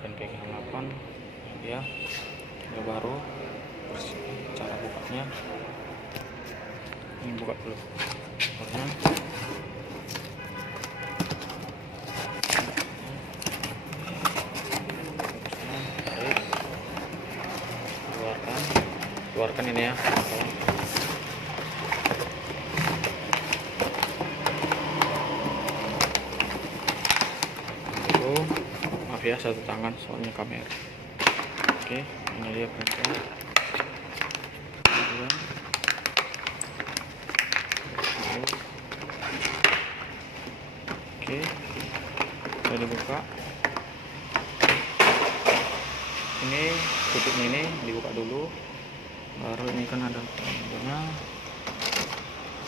dan kegelapan ya. Yang baru cara bukanya ini, buka dulu motornya. Tarik, keluarkan ini ya. Maaf ya, satu tangan soalnya kamera. Oke, ini dia bengkel. Oke, sudah dibuka. Ini tutupnya ini dibuka dulu. Baru ini kan ada tombolnya,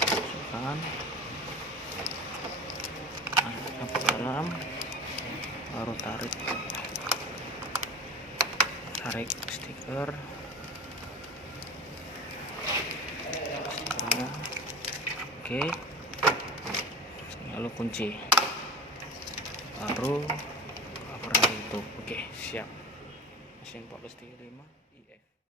masukkan ke dalam. Baru tarik stiker. Oke, lalu kunci, baru cover itu. Oke, siap. Mesin 1435.